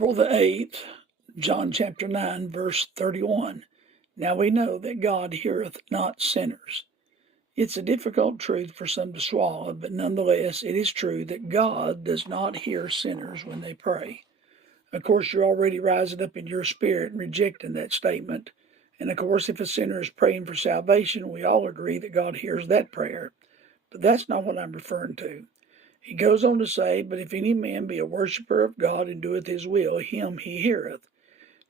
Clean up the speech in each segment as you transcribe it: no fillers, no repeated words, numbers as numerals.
April the 8th, John chapter 9, verse 31. Now we know that God heareth not sinners. It's a difficult truth for some to swallow, but nonetheless, it is true that God does not hear sinners when they pray. Of course, you're already rising up in your spirit and rejecting that statement. And of course, if a sinner is praying for salvation, we all agree that God hears that prayer. But that's not what I'm referring to. He goes on to say, But if any man be a worshipper of God and doeth his will, him he heareth.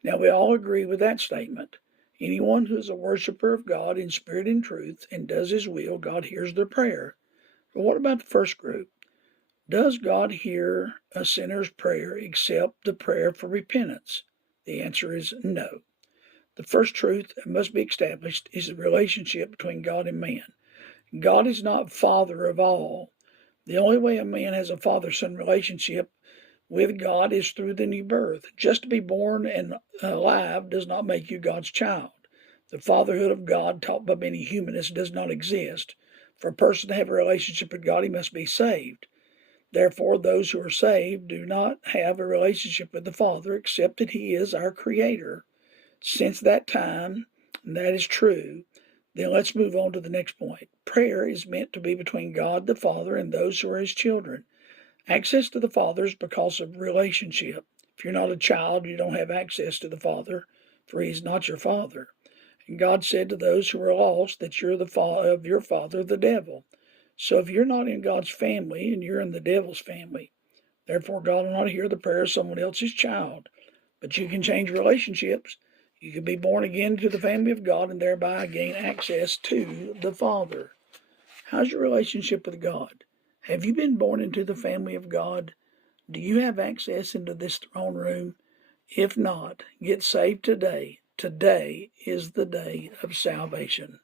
Now we all agree with that statement. Anyone who is a worshipper of God in spirit and truth and does his will, God hears their prayer. But what about the first group? Does God hear a sinner's prayer except the prayer for repentance? The answer is no. The first truth that must be established is the relationship between God and man. God is not Father of all. The only way a man has a father-son relationship with God is through the new birth. Just to be born and alive does not make you God's child. The fatherhood of God taught by many humanists does not exist. For a person to have a relationship with God, he must be saved. Therefore, those who are saved do not have a relationship with the Father except that He is our Creator. Since that time, and that is true, then let's move on to the next point. Prayer is meant to be between God the Father and those who are His children. Access to the Father is because of relationship. If you're not a child, you don't have access to the Father, for He is not your Father. And God said to those who are lost that you're the father of your father, the devil. So if you're not in God's family and you're in the devil's family, therefore God will not hear the prayer of someone else's child. But you can change relationships. You can be born again to the family of God and thereby gain access to the Father. How's your relationship with God? Have you been born into the family of God? Do you have access into this throne room? If not, get saved today. Today is the day of salvation.